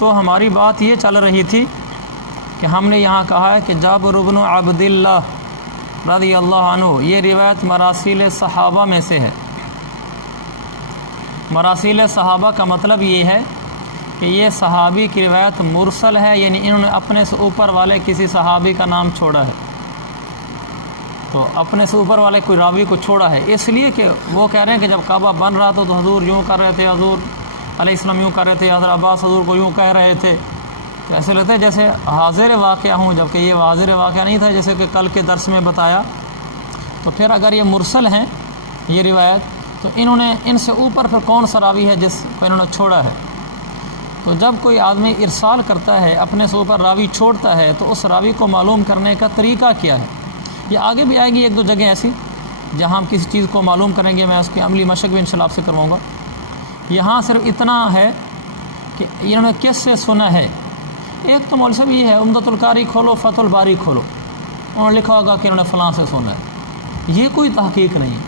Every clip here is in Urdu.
تو ہماری بات یہ چل رہی تھی کہ ہم نے یہاں کہا ہے کہ جابر بن عبداللہ رضی اللہ عنہ یہ روایت مراسیل صحابہ میں سے ہے۔ مراسیل صحابہ کا مطلب یہ ہے کہ یہ صحابی کی روایت مرسل ہے، یعنی انہوں نے اپنے سے اوپر والے کسی صحابی کا نام چھوڑا ہے، تو اپنے سے اوپر والے کوئی راوی کو چھوڑا ہے، اس لیے کہ وہ کہہ رہے ہیں کہ جب کعبہ بن رہا تھا تو حضور یوں کر رہے تھے، حضور علیہ السلام یوں کر رہے تھے، حضرت عباس حضور کو یوں کہہ رہے تھے، تو ایسے لگتا ہے جیسے حاضر واقعہ ہوں، جبکہ یہ حاضر واقعہ نہیں تھا، جیسے کہ کل کے درس میں بتایا۔ تو پھر اگر یہ مرسل ہیں یہ روایت، تو انہوں نے ان سے اوپر پھر کون سا راوی ہے جس کو انہوں نے چھوڑا ہے؟ تو جب کوئی آدمی ارسال کرتا ہے، اپنے سے اوپر راوی چھوڑتا ہے، تو اس راوی کو معلوم کرنے کا طریقہ کیا ہے؟ یہ آگے بھی آئے گی ایک دو جگہ ایسی جہاں ہم کسی چیز کو معلوم کریں گے، میں اس کی عملی مشق بھی انشاءاللہ آپ سے کرواؤں گا۔ یہاں صرف اتنا ہے کہ انہوں نے کس سے سنا ہے۔ ایک تو مولوی صاحب یہ ہے، عمدۃ القاری کھولو، فتح الباری کھولو، انہوں نے لکھا ہوگا کہ انہوں نے فلاں سے سنا ہے، یہ کوئی تحقیق نہیں ہے،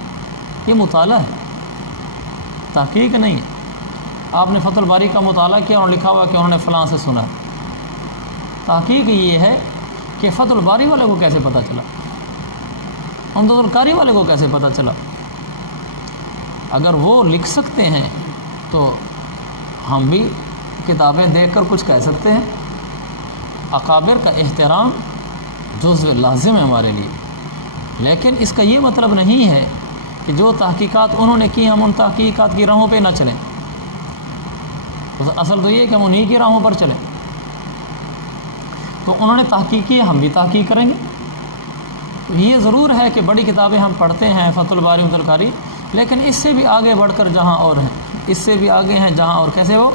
یہ مطالعہ ہے، تحقیق نہیں ہے۔ آپ نے فتح الباری کا مطالعہ کیا، انہوں نے لکھا ہوا کہ انہوں نے فلاں سے سنا ہے۔ تحقیق یہ ہے کہ فتح الباری والے کو کیسے پتہ چلا، عمدۃ القاری والے کو کیسے پتہ چلا۔ اگر وہ لکھ سکتے ہیں تو ہم بھی کتابیں دیکھ کر کچھ کہہ سکتے ہیں۔ اکابر کا احترام جزو لازم ہے ہمارے لیے، لیکن اس کا یہ مطلب نہیں ہے کہ جو تحقیقات انہوں نے کی ہم ان تحقیقات کی راہوں پہ نہ چلیں۔ اصل تو یہ کہ ہم انہی کی راہوں پر چلیں۔ تو انہوں نے تحقیق کی، ہم بھی تحقیق کریں گے۔ تو یہ ضرور ہے کہ بڑی کتابیں ہم پڑھتے ہیں، فتح الباری، عمدۃ القاری، لیکن اس سے بھی آگے بڑھ کر جہاں اور ہیں، اس سے بھی آگے ہیں جہاں اور، کیسے وہ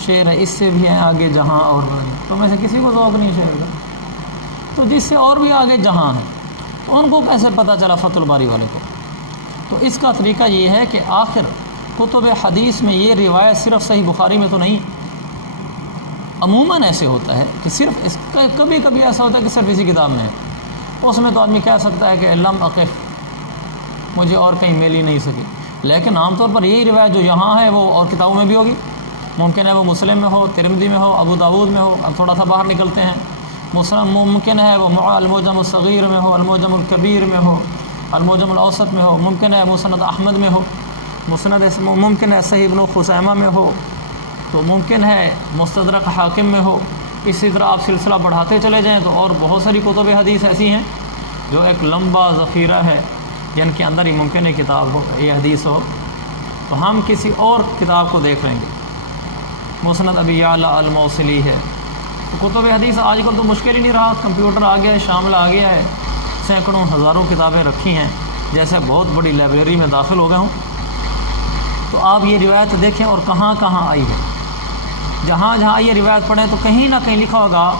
شعر ہے، اس سے بھی ہیں آگے جہاں اور ہیں، تو میں سے کسی کو ذوق نہیں شعر کا، تو جس سے اور بھی آگے جہاں ہیں، تو ان کو کیسے پتہ چلا فتح الباری والے کو؟ تو اس کا طریقہ یہ ہے کہ آخر کتب حدیث میں یہ روایت صرف صحیح بخاری میں تو نہیں، عموماً ایسے ہوتا ہے کہ صرف اس کا، کبھی کبھی ایسا ہوتا ہے کہ صرف اسی کتاب میں ہے، اس میں تو آدمی کہہ سکتا ہے کہ لم اقف، مجھے اور کہیں مل ہی نہیں سکی، لیکن عام طور پر یہی روایت جو یہاں ہے وہ اور کتابوں میں بھی ہوگی، ممکن ہے وہ مسلم میں ہو، ترمذی میں ہو، ابو داود میں ہو، اب تھوڑا سا باہر نکلتے ہیں، ممکن ہے وہ المعجم الصغیر میں ہو، المعجم الکبیر میں ہو، المعجم الاوسط میں ہو، ممکن ہے مسند احمد میں ہو، ممکن ہے صحیح ابن خزیمہ میں ہو، تو ممکن ہے مستدرک حاکم میں ہو۔ اسی طرح آپ سلسلہ بڑھاتے چلے جائیں تو اور بہت ساری کتب حدیث ایسی ہیں جو ایک لمبا ذخیرہ ہے، جن کے اندر ہی ممکن ہے کتاب ہو، یہ حدیث ہو۔ تو ہم کسی اور کتاب کو دیکھ لیں گے، مسند ابی یعلا الموصلی ہے۔ تو کتب حدیث آج کل تو مشکل ہی نہیں رہا، کمپیوٹر آ گیا ہے، شامل آ گیا ہے، سینکڑوں ہزاروں کتابیں رکھی ہیں، جیسے بہت بڑی لائبریری میں داخل ہو گئے ہوں۔ تو آپ یہ روایت دیکھیں اور کہاں کہاں آئی ہے، جہاں جہاں یہ روایت پڑھیں تو کہیں نہ کہیں لکھا ہوگا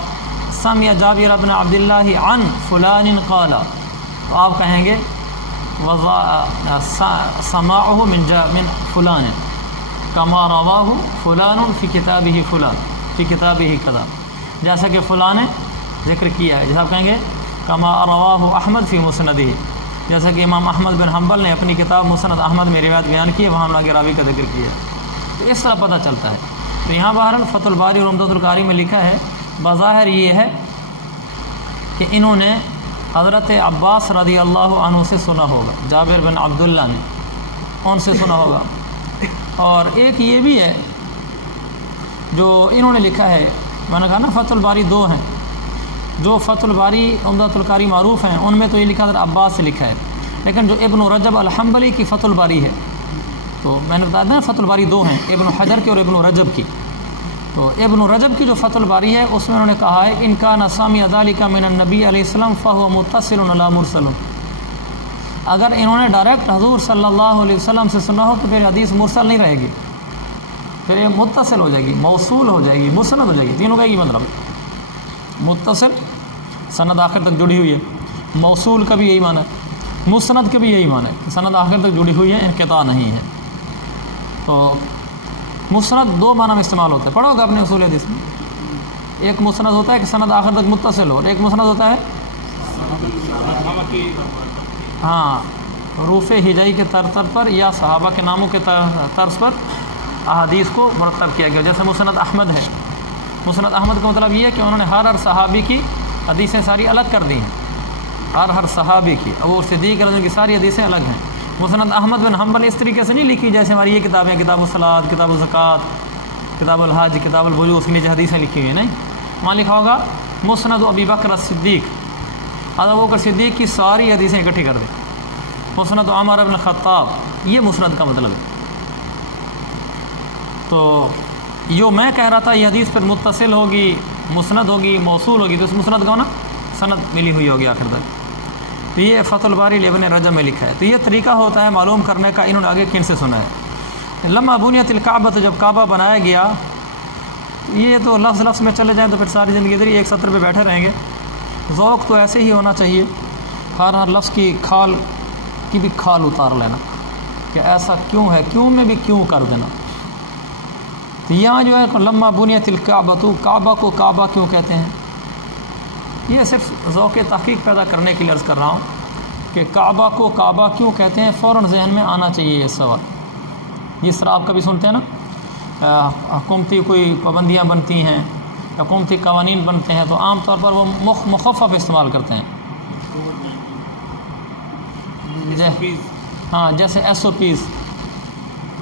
سمع جابر بن عبداللہ عن فلان قال، تو آپ کہیں گے سماعه من فلان کما رواہ فلان فی کتابہ فلان فی کتابہ کذا، جیسا کہ فلاں نے ذکر کیا ہے، جیسا آپ کہیں گے کما رواہ احمد فی مسندہ، جیسا کہ امام احمد بن حنبل نے اپنی کتاب مسند احمد میں روایت بیان کی ہے، وہاں ہم نے راوی کا ذکر کیا ہے، تو اس طرح پتہ چلتا ہے۔ تو یہاں بہرحال فتح الباری اور عمدۃ القاری میں لکھا ہے، بظاہر یہ ہے کہ انہوں نے حضرت عباس رضی اللہ عنہ سے سنا ہوگا، جابر بن عبداللہ نے ان سے سنا ہوگا۔ اور ایک یہ بھی ہے جو انہوں نے لکھا ہے، میں نے کہا نا فتح الباری دو ہیں، جو فتح الباری عمدۃ القاری معروف ہیں ان میں تو یہ لکھا حضرت عباس سے لکھا ہے، لیکن جو ابن رجب الحنبلی کی فتح الباری ہے، تو میں نے بتایا نا فتح الباری دو ہیں، ابن حجر کی اور ابن رجب کی۔ تو ابن رجب کی جو فتح الباری ہے اس میں انہوں نے کہا ہے ان کا سامع ذلک من النبی علیہ السلام فهو متصل لا مرسل، اگر انہوں نے ڈائریکٹ حضور صلی اللہ علیہ وسلم سے سنا ہو تو پھر حدیث مرسل نہیں رہے گی، پھر یہ متصل ہو جائے گی، موصول ہو جائے گی، مسند ہو جائے گی، تینوں کا ہی مطلب متصل سند آخر تک جڑی ہوئی ہے، موصول کا بھی یہی معنی ہے، مسند کا بھی یہی معنی ہے کہ سند آخر تک جڑی ہوئی ہے، انقطاع نہیں ہے۔ تو مسند دو معنی میں استعمال ہوتا ہے، پڑھو گا اپنے اصول حدیث میں، ایک مسند ہوتا ہے کہ سند آخر تک متصل ہو، اور ایک مسند ہوتا ہے حروف ہجائی کے طرز پر یا صحابہ کے ناموں کے طرز پر احادیث کو مرتب کیا گیا. جیسے مسند احمد ہے. مسند احمد کا مطلب یہ ہے کہ انہوں نے ہر صحابی کی حدیثیں ساری الگ کر دی ہیں. ہر صحابی کی. ابو صدیق رضی اللہ عنہ کی ساری حدیثیں الگ ہیں. مسند احمد بن حنبل اس طریقے سے نہیں لکھی جیسے ہماری یہ کتابیں، کتاب الصلاۃ، کتاب الزکوٰۃ، کتاب الحج، کتاب الوضوء، اس کے نیچے حدیثیں لکھی ہوئی ہیں. نہیں، وہاں لکھا ہوگا مسند ابی بکر الصدیق، ابو بکر صدیق کی ساری حدیثیں اکٹھی کر دیں. مسند عمر بن خطاب، یہ مسند کا مطلب ہے. تو جو میں کہہ رہا تھا یہ حدیث پھر متصل ہوگی، مسند ہوگی، موصول ہوگی، تو اس مسند کا نا سند ملی ہوئی ہوگی آخر تک. تو یہ فتح الباری ابن رجب میں لکھا ہے. تو یہ طریقہ ہوتا ہے معلوم کرنے کا. انہوں نے آگے کن سے سنا ہے؟ لما بنیت الکعبۃ، جب کعبہ بنایا گیا. یہ تو لفظ لفظ میں چلے جائیں تو پھر ساری زندگی ادھر ہی ایک سطر پہ بیٹھے رہیں گے. ذوق تو ایسے ہی ہونا چاہیے، ہر لفظ کی کھال کی بھی کھال اتار لینا کہ ایسا کیوں ہے، کیوں میں بھی کیوں کر دینا. تو یہاں جو ہے لما بنیت الکعبۃ، کعبہ کو کعبہ کیوں کہتے ہیں؟ یہ صرف ذوق تحقیق پیدا کرنے کے لیے عرض کر رہا ہوں کہ کعبہ کو کعبہ کیوں کہتے ہیں. فوراً ذہن میں آنا چاہیے یہ سوال. جس طرح آپ کبھی سنتے ہیں نا حکومتی کوئی پابندیاں بنتی ہیں، حکومتی قوانین بنتے ہیں، تو عام طور پر وہ مخفف استعمال کرتے ہیں. ہاں، جیسے ایس او پیز.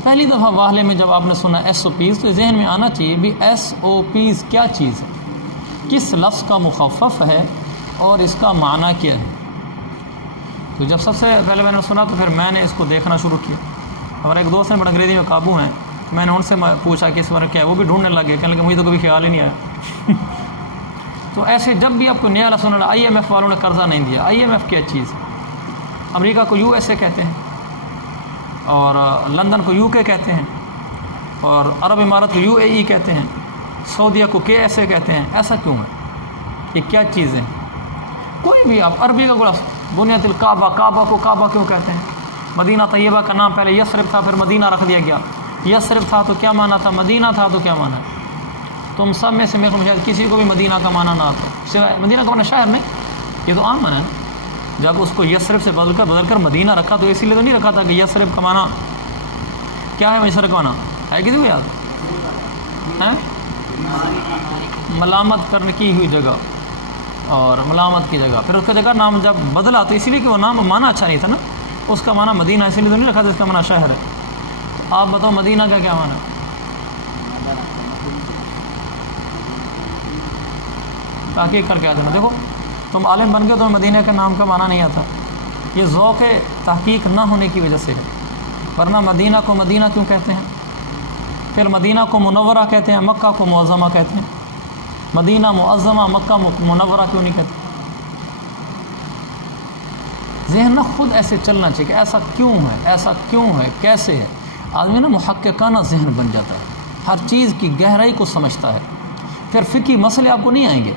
پہلی دفعہ واحلے میں جب آپ نے سنا ایس او پیز تو ذہن میں آنا چاہیے بھی ایس او پیز کیا چیز ہے، کس لفظ کا مخفف ہے اور اس کا معنی کیا ہے. تو جب سب سے پہلے میں نے سنا تو پھر میں نے اس کو دیکھنا شروع کیا. ہمارے ایک دوست ہیں بڑا انگریزی میں قابو ہیں، میں نے ان سے پوچھا کہ اس بارے کیا ہے. وہ بھی ڈھونڈنے لگے، کہنے لگے مجھے تو کبھی خیال ہی نہیں آیا. تو ایسے جب بھی آپ کو نیا لفظ سننا، آئی ایم ایف والوں نے قرضہ نہیں دیا. آئی ایم ایف کیا چیز ہے؟ امریکہ کو یو ایس اے کہتے ہیں، اور لندن کو یو کے کہتے ہیں، اور عرب امارت کو یو اے ای کہتے ہیں، سعودیہ کو کے ایس اے کہتے ہیں. ایسا کیوں ہے؟ یہ کیا چیزیں؟ کوئی بھی آپ عربی کا لفظ بنیت الکعبہ، کعبہ کو کعبہ کیوں کہتے ہیں؟ مدینہ طیبہ کا نام پہلے یثرب تھا، پھر مدینہ رکھ دیا گیا. یثرب تھا تو کیا معنی تھا، مدینہ تھا تو کیا معنی ہے؟ تم سب میں سے میرے کو شاید کسی کو بھی مدینہ کا معنی نہ آتا، سوائے مدینہ کا معنی شہر نہیں. یہ تو عام معنی ہے نا. جب اس کو یثرب سے بدل کر مدینہ رکھا تو اسی لیے تو نہیں رکھا تھا کہ یثرب کا معنی کیا ہے. یثرب کا معنی ہے کسی کو یاد ہے؟ ملامت کرنے کی ہوئی جگہ اور ملامت کی جگہ. پھر اس کا جگہ نام جب بدلا تو اسی لیے کہ وہ نام معنی اچھا نہیں تھا نا. اس کا معنی مدینہ اسی لیے تو نہیں رکھا تھا، اس کا معنی شہر ہے. تو آپ بتاؤ مدینہ کا کیا معنی ہے؟ تحقیق کر کے آتے نا. دیکھو تم عالم بن گئے تو مدینہ کے نام کا معنی نہیں آتا. یہ ذوق تحقیق نہ ہونے کی وجہ سے ہے. ورنہ مدینہ کو مدینہ کیوں کہتے ہیں؟ پھر مدینہ کو منورہ کہتے ہیں، مکہ کو معظمہ کہتے ہیں. مدینہ معظمہ، مکہ منورہ کیوں نہیں کہتے؟ ذہن نہ خود ایسے چلنا چاہیے کہ ایسا کیوں ہے، ایسا کیوں ہے، کیسے ہے. آدمی نا محققانہ ذہن بن جاتا ہے، ہر چیز کی گہرائی کو سمجھتا ہے. پھر فقہی مسئلے آپ کو نہیں آئیں گے،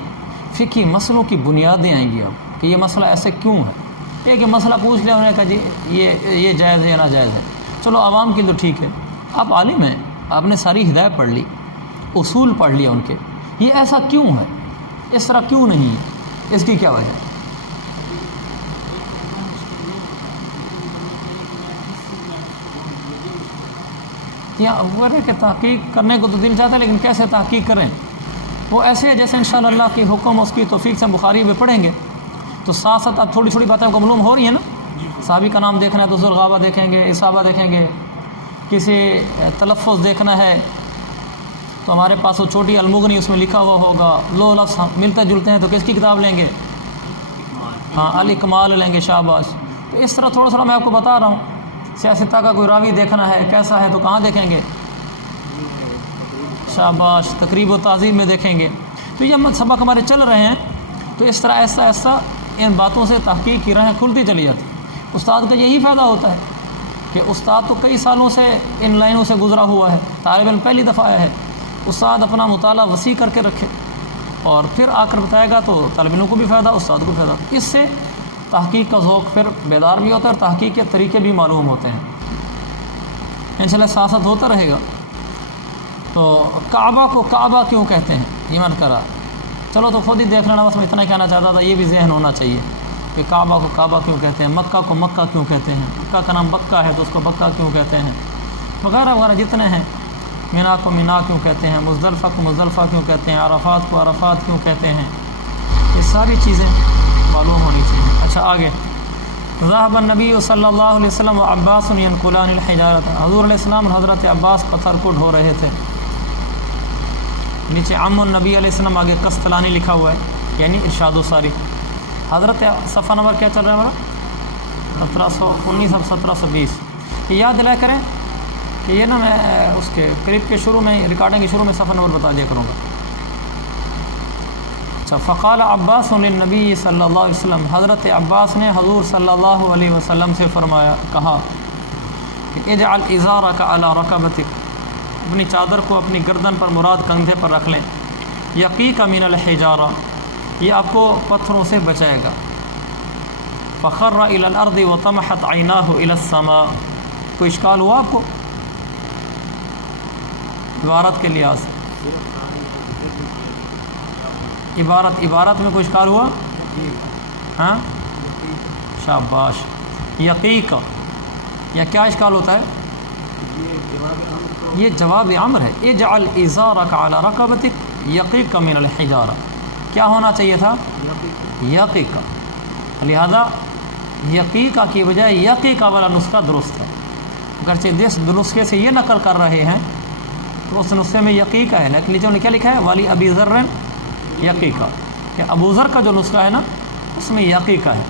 فقہی مسئلوں کی بنیادیں آئیں گی آپ کہ یہ مسئلہ ایسے کیوں ہے. ایک مسئلہ پوچھ لیا انہوں نے کہا جی یہ جائز ہے یا ناجائز ہے. چلو عوام کے لیے تو ٹھیک ہے، آپ عالم ہیں، آپ نے ساری ہدایت پڑھ لی، اصول پڑھ لیا ان کے. یہ ایسا کیوں ہے، اس طرح کیوں نہیں ہے، اس کی کیا وجہ ہے؟ وہ ہے کہ تحقیق کرنے کو تو دل چاہتا ہے لیکن کیسے تحقیق کریں؟ وہ ایسے ہے جیسے انشاءاللہ اللہ کی حکم اس کی توفیق سے بخاری میں پڑھیں گے تو ساتھ ساتھ اب تھوڑی تھوڑی باتیں کو معلوم ہو رہی ہیں نا. صحابی کا نام دیکھنا ہے تو ذوالغابہ دیکھیں گے، اصابہ دیکھیں گے. کسی تلفظ دیکھنا ہے تو ہمارے پاس وہ چھوٹی المغنی اس میں لکھا ہوا ہوگا. لو لفظ ملتے جلتے ہیں تو کس کی کتاب لیں گے؟ ہاں الاکمال لیں گے. شاباش. تو اس طرح تھوڑا تھوڑا میں آپ کو بتا رہا ہوں. سیاستہ کا کوئی راوی دیکھنا ہے کیسا ہے تو کہاں دیکھیں گے؟ شاباش. تقریب و تعظیم میں دیکھیں گے. تو یہ سبق ہمارے چل رہے ہیں تو اس طرح ایسا ایسا ان باتوں سے تحقیق کی راہیں کھلتی چلی جاتی. استاد کا یہی فائدہ ہوتا ہے کہ استاد تو کئی سالوں سے ان لائنوں سے گزرا ہوا ہے، طالب علم پہلی دفعہ آیا ہے. استاد اپنا مطالعہ وسیع کر کے رکھے اور پھر آ کر بتائے گا تو طالب علموں کو بھی فائدہ، استاد کو فائدہ. اس سے تحقیق کا ذوق پھر بیدار بھی ہوتا ہے اور تحقیق کے طریقے بھی معلوم ہوتے ہیں. انشاءاللہ ساتھ ساتھ ہوتا رہے گا. تو کعبہ کو کعبہ کیوں کہتے ہیں یہ من کرا. چلو تو خود ہی دیکھ لینا، بس میں اتنا کہنا چاہتا تھا. یہ بھی ذہن ہونا چاہیے کہ کعبہ کو کعبہ کیوں کہتے ہیں، مکہ کو مکہ کیوں کہتے ہیں، مکہ کا نام بکہ ہے تو اس کو بکہ کیوں کہتے ہیں، وغیرہ وغیرہ جتنے ہیں. مینا کو مینا کیوں کہتے ہیں، مزدلفہ کو مزدلفہ کیوں کہتے ہیں، عرفات کو عرفات کیوں کہتے ہیں، یہ ساری چیزیں معلوم ہونی چاہیے۔ اچھا آگے، ذهب النبی صلی اللہ علیہ وسلم و عباس ینقلان الحجارۃ، حضور علیہ السلام اور حضرت عباس پتھر کو ڈھو رہے تھے۔ نیچے عم النبی علیہ السلام، آگے قسطلانی لکھا ہوا ہے، یعنی ارشاد و ساری۔ حضرت صفحہ نمبر کیا چل رہا ہے ہمارا؟ 1719 اب 1720۔ یہ یاد دلایا کریں کہ یہ نا میں اس کے کلپ کے شروع میں، ریکارڈنگ کے شروع میں صفحہ نمبر بتا دیا کروں گا۔ اچھا، فقال عباس للنبی صلی اللہ علیہ وسلم، حضرت عباس نے حضور صلی اللہ علیہ وسلم سے فرمایا، کہا کہ اجعل ازارک علی رکبتک، اپنی چادر کو اپنی گردن پر مراد کندھے پر رکھ لیں، یقیک من الحجارہ، یہ آپ کو پتھروں سے بچائے گا۔ فخر الی الارض وطمحت عیناہ الی السماء، کوئی اشکال ہوا آپ کو عبارت کے لحاظ سے؟ عبارت میں کوئی اشکال ہوا؟ ہاں شاباش، یقیق، یا کیا اشکال ہوتا ہے؟ یہ جواب امر ہے، اجعل ازارک علی رکبتک یقیک من الحجارہ، کیا ہونا چاہیے تھا؟ یقیق، لہذا یقیقہ کی بجائے یقیقہ والا نسخہ درست ہے، اگرچہ جس نسخے سے یہ نقل کر رہے ہیں تو اس نسخے میں یقیقہ ہے، لیکن نیچے انہوں نے کیا لکھا ہے؟ والی ابی ذر یقیقہ، کہ ابو ذر کا جو نسخہ ہے نا اس میں یقیقہ ہے۔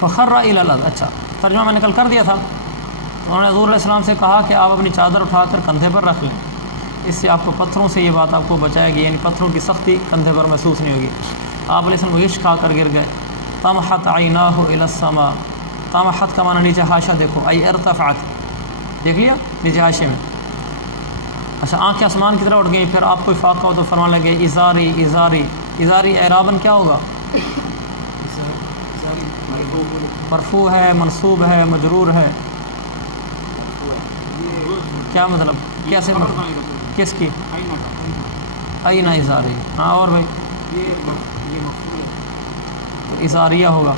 فخر الی الارض، اچھا ترجمہ میں نقل کر دیا تھا، تو انہوں نے حضور علیہ السلام سے کہا کہ آپ اپنی چادر اٹھا کر کندھے پر رکھ لیں، اس سے آپ کو پتھروں سے یہ بات آپ کو بچائے گی، یعنی پتھروں کی سختی کندھے پر محسوس نہیں ہوگی۔ آپ علیہ السلام غش کھا کر گر گئے۔ طمحت عیناہ الی السماء، طمحت کا معنی نیچے حاشیہ دیکھو، ای ارتفعت، دیکھ لیا نیچے حاشیے میں؟ اچھا، آنکھیں آسمان کی طرف اٹھ گئیں، پھر آپ کوئی فاقہ ہو تو فرمانے لگے ازاری ازاری، ازاری اعراباً کیا ہوگا؟ مرفوع ہے، منصوب ہے، مجرور ہے، کیا مطلب؟ کیسے مطلب؟ کس کی؟ این ازاری، ہاں اور بھائی ازاریہ ہوگا،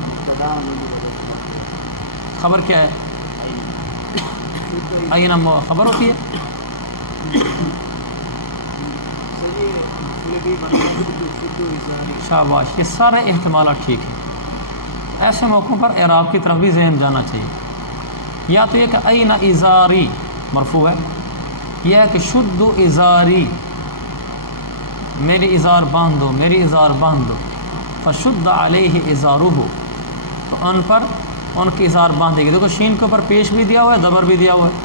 خبر کیا ہے؟ این خبر ہوتی ہے۔ شاباش، یہ سارے احتمالات ٹھیک ہیں۔ ایسے موقعوں پر اعراب کی طرف بھی ذہن جانا چاہیے، یا تو یہ کہ این ازاری مرفوع ہے، یہ ہے کہ شد ازاری، میری ازار باندھ دو، میری ازار باندھ دو، فشد علیہ ازارہ، تو ان پر ان کی ازار باندھے گی۔ دیکھو شین کے اوپر پیش بھی دیا ہوا ہے، زبر بھی دیا ہوا ہے،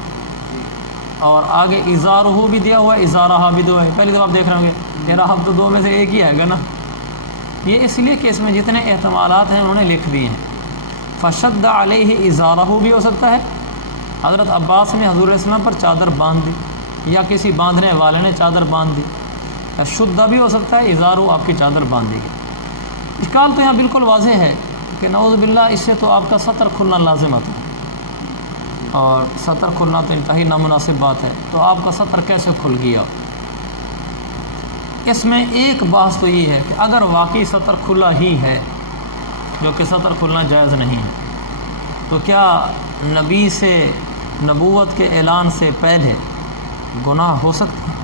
اور آگے ازارہ بھی دیا ہوا ہے، ازارہ بھی دو ہے۔ پہلی دفعہ آپ دیکھ رہے ہوں گے اعراب تو دو میں سے ایک ہی آئے گا نا، یہ اس لیے کہ اس میں جتنے احتمالات ہیں انہوں نے لکھ دیے ہیں۔ فشد علیہ ازارہ بھی ہو سکتا ہے، حضرت عباس نے حضور علیہ السلام پر چادر باندھ دی، یا کسی باندھنے والے نے چادر باندھ دی۔ شدہ بھی ہو سکتا ہے، ازارہ آپ کی چادر باندھ دی گئی۔ اشکال تو یہاں بالکل واضح ہے کہ نعوذ باللہ اس سے تو آپ کا سطر کھلنا لازم آتا ہے، اور سطر کھلنا تو انتہائی نامناسب بات ہے، تو آپ کا سطر کیسے کھل گیا؟ اس میں ایک بحث تو یہ ہے کہ اگر واقعی سطر کھلا ہی ہے، جو کہ سطر کھلنا جائز نہیں ہے، تو کیا نبی سے نبوت کے اعلان سے پہلے گناہ ہو سکتا ہے؟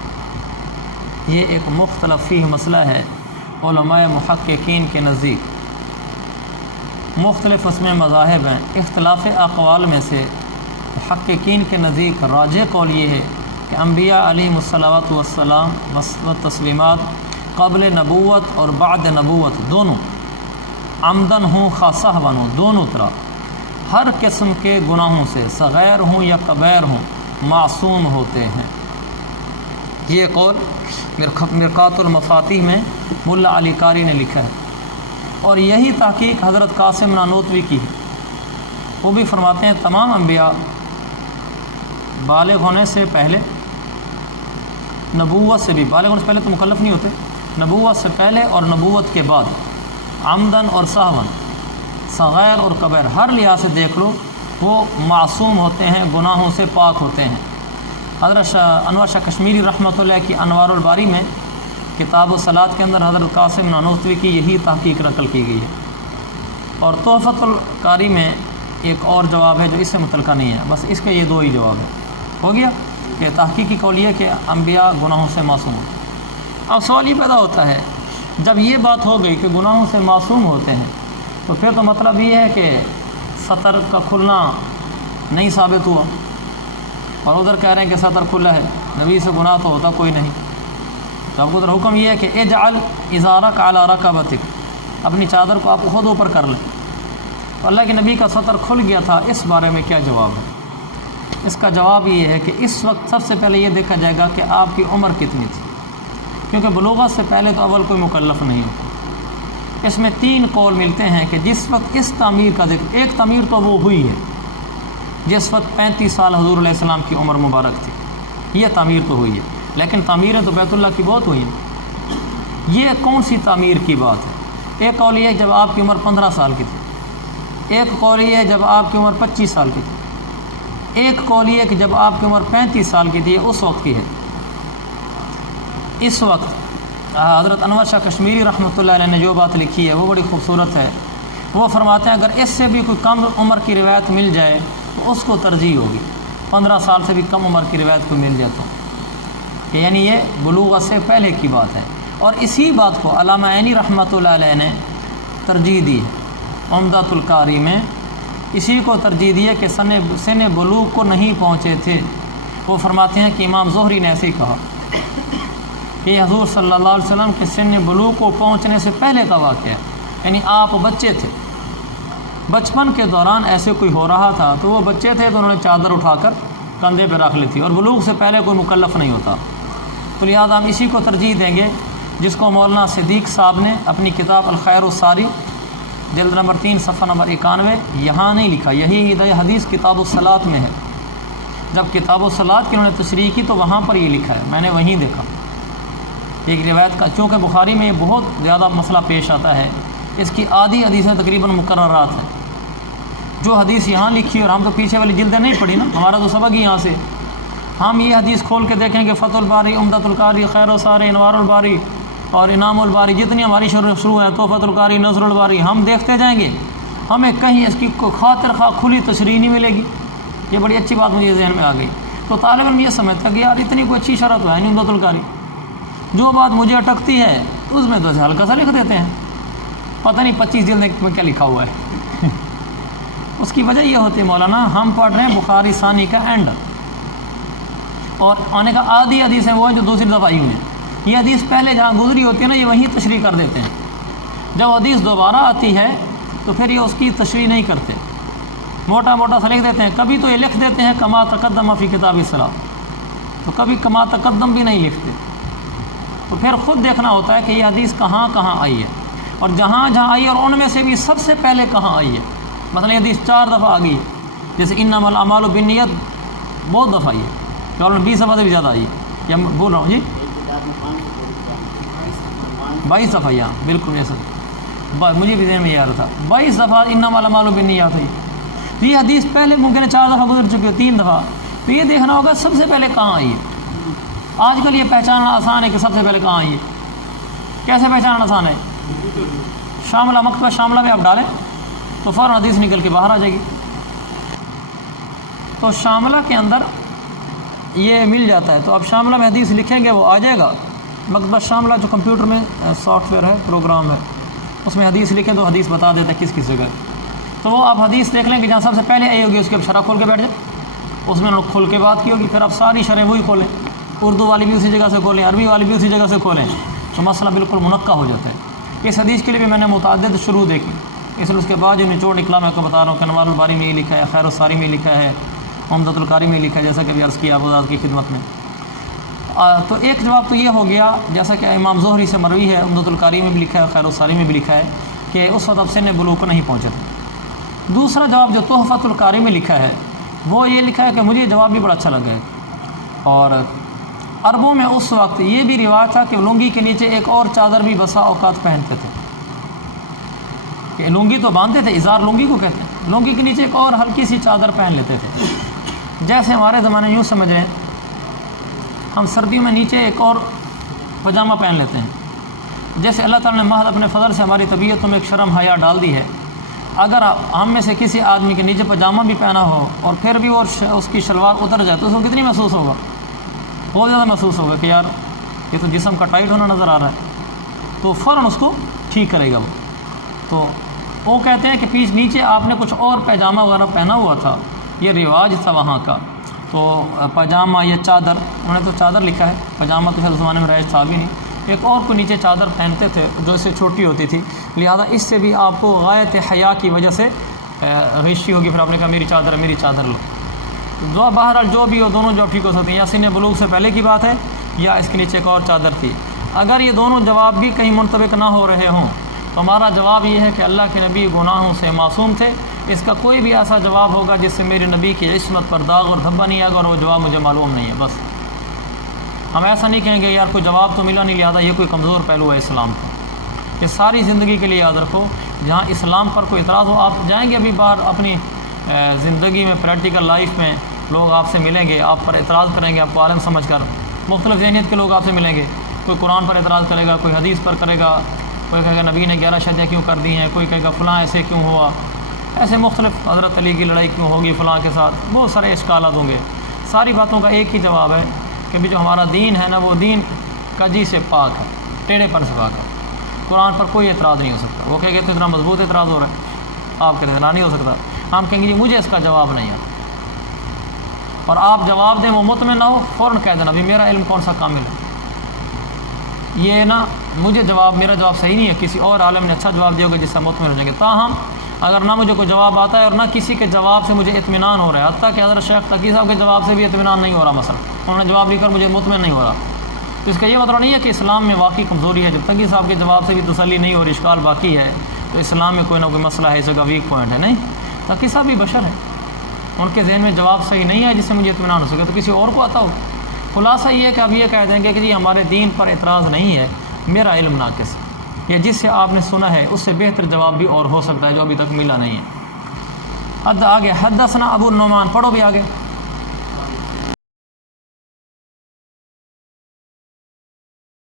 یہ ایک مختلف فیہ مسئلہ ہے علماء محققین کے نزدیک، مختلف اس میں مذاہب ہیں۔ اختلاف اقوال میں سے محققین کے نزدیک راجح قول یہ ہے کہ انبیاء علیہم الصلوات والسلام و تسلیمات قبل نبوت اور بعد نبوت دونوں عمدن ہوں خاصہ ہوں، دونوں طرح ہر قسم کے گناہوں سے صغیر ہوں یا کبیر ہوں معصوم ہوتے ہیں۔ یہ قول مرقات المفاتیح میں ملا علی قاری نے لکھا ہے، اور یہی تحقیق حضرت قاسم نانوتوی کی ہے۔ وہ بھی فرماتے ہیں تمام انبیاء بالغ ہونے سے پہلے، نبوت سے بھی بالغ ہونے سے پہلے تو مکلف نہیں ہوتے، نبوت سے پہلے اور نبوت کے بعد عمدن اور سہون، صغیر اور کبیر، ہر لحاظ سے دیکھ لو وہ معصوم ہوتے ہیں، گناہوں سے پاک ہوتے ہیں۔ حضرت انور شاہ کشمیری رحمۃ اللہ کی انوار الباری میں کتاب الصلاۃ کے اندر حضرت قاسم نانوتوی کی یہی تحقیق نقل کی گئی ہے، اور تحفۃ القاری میں ایک اور جواب ہے جو اس سے متعلقہ نہیں ہے، بس اس کے یہ دو ہی جواب ہیں۔ ہو گیا؟ کہ تحقیقی قول یہ کہ انبیاء گناہوں سے معصوم ہوتے ہیں۔ اب سوال یہ پیدا ہوتا ہے جب یہ بات ہو گئی کہ گناہوں سے معصوم ہوتے ہیں تو پھر تو مطلب یہ ہے کہ سطر کا کھلنا نہیں ثابت ہوا، اور ادھر کہہ رہے ہیں کہ سطر کھلا ہے، نبی سے گناہ تو ہوتا کوئی نہیں۔ تو آپ کو ادھر حکم یہ ہے کہ اجعل ازارک علی رکبتک، اپنی چادر کو آپ خود اوپر کر لیں۔ تو اللہ کے نبی کا سطر کھل گیا تھا، اس بارے میں کیا جواب ہے؟ اس کا جواب یہ ہے کہ اس وقت سب سے پہلے یہ دیکھا جائے گا کہ آپ کی عمر کتنی تھی، کیونکہ بلوغت سے پہلے تو اول کوئی مکلف نہیں ہوتا۔ اس میں 3 قول ملتے ہیں کہ جس وقت اس تعمیر کا ذکر، ایک تعمیر تو وہ ہوئی ہے جس وقت 35 سال حضور علیہ السلام کی عمر مبارک تھی، یہ تعمیر تو ہوئی ہے، لیکن تعمیریں تو بیت اللہ کی بہت ہوئی ہیں۔ یہ کون سی تعمیر کی بات ہے؟ ایک قول یہ ہے جب آپ کی عمر 15 سال کی تھی، ایک قول یہ ہے جب آپ کی عمر 25 سال کی تھی، ایک قول یہ ہے کہ جب آپ کی عمر 35 سال کی تھی، اس وقت کی ہے۔ اس وقت حضرت انور شاہ کشمیری رحمۃ اللہ علیہ نے جو بات لکھی ہے وہ بڑی خوبصورت ہے۔ وہ فرماتے ہیں اگر اس سے بھی کوئی کم عمر کی روایت مل جائے تو اس کو ترجیح ہوگی، 15 سال سے بھی کم عمر کی روایت کو مل جائے تو، کہ یعنی یہ بلوغت سے پہلے کی بات ہے۔ اور اسی بات کو علامہ عینی رحمۃ اللہ علیہ نے ترجیح دی عمدۃ القاری میں، اسی کو ترجیح دی ہے کہ سن بلوغ کو نہیں پہنچے تھے۔ وہ فرماتے ہیں کہ امام زہری نے ایسے ہی کہا کہ حضور صلی اللہ علیہ وسلم کے سن بلوغ کو پہنچنے سے پہلے کا واقعہ ہے، یعنی آپ بچے تھے، بچپن کے دوران ایسے کوئی ہو رہا تھا تو وہ بچے تھے تو انہوں نے چادر اٹھا کر کندھے پہ رکھ لی تھی، اور بلوغ سے پہلے کوئی مکلف نہیں ہوتا۔ تو لہٰذا ہم اسی کو ترجیح دیں گے جس کو مولانا صدیق صاحب نے اپنی کتاب الخیر الساری جلد نمبر 3 صفحہ نمبر 91 یہاں نہیں لکھا، یہی ہدایہ حدیث کتاب الصلاۃ میں ہے۔ جب کتاب الصلاۃ کی انہوں نے تشریح کی تو وہاں پر یہ لکھا ہے، میں نے وہیں دیکھا ایک روایت کا، چونکہ بخاری میں یہ بہت زیادہ مسئلہ پیش آتا ہے، اس کی آدھی حدیثیں تقریباً مقررات ہیں۔ جو حدیث یہاں لکھی اور ہم تو پیچھے والی جلدیں نہیں پڑھی نا، ہمارا تو سبق ہی یہاں سے، ہم یہ حدیث کھول کے دیکھیں کہ فتح الباری، عمدۃ القاری، خیر الساری، انوار الباری اور انعام الباری، جتنی ہماری شروع ہے، توفۃ القاری، نظر الباری، ہم دیکھتے جائیں گے، ہمیں کہیں اس کی خاطر خواہ کھلی تشریح نہیں ملے گی۔ یہ بڑی اچھی بات مجھے ذہن میں آ گئی۔ تو طالب علم یہ سمجھتا کہ یار اتنی کوئی اچھی شرح تو ہے نہیں عمدۃ القاری، جو بات مجھے اٹکتی ہے اس میں تو ہلکا سا لکھ دیتے ہیں، پتہ نہیں 25 جلد میں کیا لکھا ہوا ہے۔ اس کی وجہ یہ ہوتی ہے مولانا، ہم پڑھ رہے ہیں بخاری ثانی کا اینڈ، اور آنے کا آدھی حدیثیں وہ ہیں جو دوسری دفعہ آئی ہوئی ہیں۔ یہ حدیث پہلے جہاں گزری ہوتی ہے نا، یہ وہیں تشریح کر دیتے ہیں، جب حدیث دوبارہ آتی ہے تو پھر یہ اس کی تشریح نہیں کرتے، موٹا موٹا سا لکھ دیتے ہیں۔ کبھی تو یہ لکھ دیتے ہیں کما تقدم فی کتاب الصلاۃ، تو کبھی کما تقدم بھی نہیں لکھتے، تو پھر خود دیکھنا ہوتا ہے کہ یہ حدیث کہاں کہاں آئی ہے، اور جہاں جہاں آئی ہے اور ان میں سے بھی سب سے پہلے کہاں آئی ہے۔ مثلا یہ حدیث 4 دفعہ آ گئی، جیسے انما الاعمال بالنیت بہت دفعہ آئی ہے، اور 20 دفعہ سے بھی زیادہ آئی ہے، یا بول رہا ہوں جی 22 دفعہ، یہاں بالکل ایسا مجھے بھی ذہن میں یاد تھا، 22 دفعہ انما الاعمال بالنیات ہے۔ یہ حدیث پہلے ممکن ہے 4 دفعہ گزر چکی ہو، 3 دفعہ، تو یہ دیکھنا ہوگا سب سے پہلے کہاں آئی ہے۔ آج کل یہ پہچاننا آسان ہے کہ سب سے پہلے کہاں آئی ہے، کیسے پہچاننا آسان ہے؟ شاملہ، مکتبہ شاملہ میں آپ ڈالیں تو فوراً حدیث نکل کے باہر آ جائے گی، تو شاملہ کے اندر یہ مل جاتا ہے، تو آپ شاملہ میں حدیث لکھیں گے وہ آ جائے گا۔ مکتبہ شاملہ جو کمپیوٹر میں سافٹ ویئر ہے، پروگرام ہے، اس میں حدیث لکھیں تو حدیث بتا دیتا ہے کس کس جگہ، تو وہ آپ حدیث دیکھ لیں کہ جہاں سب سے پہلے آئی ہوگی اس کی آپ شرح کھول کے بیٹھ جائیں، اس میں انہوں نے کھول کے بات کی ہوگی، پھر آپ ساری شرح وہی کھولیں، اردو والی بھی اسی جگہ سے کھولیں، عربی والی بھی اسی جگہ سے کھولیں، تو مسئلہ بالکل منقع ہو جاتا ہے۔ اس حدیث کے لیے بھی میں نے متعدد شروع دیکھی، اس لیے اس کے بعد جو نچوڑ نکلا میں آپ کو بتا رہا ہوں کہ انوار الباری میں یہ لکھا ہے، خیر الساری میں لکھا ہے، عمدۃ القاری میں لکھا ہے، جیسا کہ ابھی عرض کیا آپ کی خدمت میں۔ تو ایک جواب تو یہ ہو گیا جیسا کہ امام زہری سے مروی ہے، عمدۃ القاری میں بھی لکھا ہے، خیر الساری میں بھی لکھا ہے کہ اس وقت اب سن بلوغ کو نہیں پہنچے تھے۔ دوسرا جواب جو تحفۃ القاری میں لکھا ہے وہ یہ لکھا ہے کہ مجھے جواب بھی بڑا اچھا لگا ہے، اور عربوں میں اس وقت یہ بھی رواج تھا کہ لنگی کے نیچے ایک اور چادر بھی بسا اوقات پہنتے تھے، کہ لنگی تو باندھتے تھے، ازار لنگی کو کہتے ہیں، لنگی کے نیچے ایک اور ہلکی سی چادر پہن لیتے تھے، جیسے ہمارے زمانے یوں سمجھیں ہم سردی میں نیچے ایک اور پاجامہ پہن لیتے ہیں، جیسے اللہ تعالیٰ نے محض اپنے فضل سے ہماری طبیعتوں میں ایک شرم حیا ڈال دی ہے۔ اگر ہم میں سے کسی آدمی کے نیچے پاجامہ بھی پہنا ہو اور پھر بھی اور اس کی شلوار اتر جائے تو اس کو کتنی محسوس ہوگا، بہت زیادہ محسوس ہوگا کہ یار یہ تو جسم کا ٹائٹ ہونا نظر آ رہا ہے، تو فوراً اس کو ٹھیک کرے گا وہ۔ تو وہ کہتے ہیں کہ نیچے آپ نے کچھ اور پائجامہ وغیرہ پہنا ہوا تھا، یہ رواج تھا وہاں کا، تو پاجامہ یا چادر، انہوں نے تو چادر لکھا ہے، پاجامہ تو اس زمانے میں رائج تھا بھی نہیں، ایک اور کو نیچے چادر پہنتے تھے جو اس سے چھوٹی ہوتی تھی، لہذا اس سے بھی آپ کو غایت حیا کی وجہ سے غشی ہوگی، پھر آپ نے کہا میری چادر لو۔ تو بہرحال جو بھی ہو، دونوں جواب ٹھیک ہو سکتے ہیں، یا سن بلوغ سے پہلے کی بات ہے یا اس کے نیچے ایک اور چادر تھی۔ اگر یہ دونوں جواب بھی کہیں منطبق نہ ہو رہے ہوں تو ہمارا جواب یہ ہے کہ اللہ کے نبی گناہوں سے معصوم تھے۔ اس کا کوئی بھی ایسا جواب ہوگا جس سے میرے نبی کی عصمت پر داغ اور دھبا نہیں آئے گا، اور وہ جواب مجھے معلوم نہیں ہے۔ بس ہم ایسا نہیں کہیں گے یار کوئی جواب تو ملا نہیں، لہٰذا یہ کوئی کمزور پہلو ہے اسلام کا۔ یہ ساری زندگی کے لیے یاد رکھو، جہاں اسلام پر کوئی اعتراض ہو، آپ جائیں گے ابھی باہر اپنی زندگی میں، پریکٹیکل لائف میں لوگ آپ سے ملیں گے، آپ پر اعتراض کریں گے، آپ کو عالم سمجھ کر، مختلف ذہنیت کے لوگ آپ سے ملیں گے، کوئی قرآن پر اعتراض کرے گا، کوئی حدیث پر کرے گا، کوئی کہے گا نبی نے 11 شادیاں کیوں کر دی ہیں، کوئی کہے گا فلاں ایسے کیوں ہوا، ایسے مختلف، حضرت علی کی لڑائی کیوں ہوگی فلاں کے ساتھ، بہت سارے اشکالات ہوں گے۔ ساری باتوں کا ایک ہی جواب ہے کہ بھی جو ہمارا دین ہے نا، وہ دین کجی سے پاک ہے، ٹیڑھے پر سے پاک ہے۔ قرآن پر کوئی اعتراض نہیں ہو سکتا۔ وہ کہے گے تو اتنا مضبوط اعتراض ہو رہا ہے، آپ کہتے ہیں نا نہیں ہو سکتا، ہم کہیں گے جی مجھے اس کا جواب نہیں ہے، اور آپ جواب دیں وہ مطمئن نہ ہو، فوراً کہہ دینا بھی میرا علم کون سا کامل ہے، یہ نا مجھے میرا جواب صحیح نہیں ہے، کسی اور عالم نے اچھا جواب دیا ہوگا جس سے مطمئن ہو جائیں گے۔ تاہم اگر نہ مجھے کوئی جواب آتا ہے اور نہ کسی کے جواب سے مجھے اطمینان ہو رہا ہے، حتیٰ کہ حضرت شیخ تقی صاحب کے جواب سے بھی اطمینان نہیں ہو رہا، مثلا انہوں نے جواب لے کر مجھے مطمئن نہیں ہو رہا، تو اس کا یہ مطلب نہیں ہے کہ اسلام میں واقعی کمزوری ہے۔ جب تقی صاحب کے جواب سے بھی تسلی نہیں ہو رہی، اشکال باقی ہے، تو اسلام میں کوئی نہ کوئی مسئلہ ہے، اس جگہ ویک پوائنٹ ہے۔ نہیں، تقی صاحب بھی بشر ہے، ان کے ذہن میں جواب صحیح نہیں ہے جس سے مجھے اطمینان ہو سکے، تو کسی اور کو آتا ہو۔ خلاصہ یہ ہے کہ اب یہ کہہ دیں گے کہ جی ہمارے دین پر اعتراض نہیں ہے، میرا علم ناقص ہے، یا جس سے آپ نے سنا ہے اس سے بہتر جواب بھی اور ہو سکتا ہے جو ابھی تک ملا نہیں ہے۔ آگے حدثنا ابو النعمان، پڑھو بھی آگے۔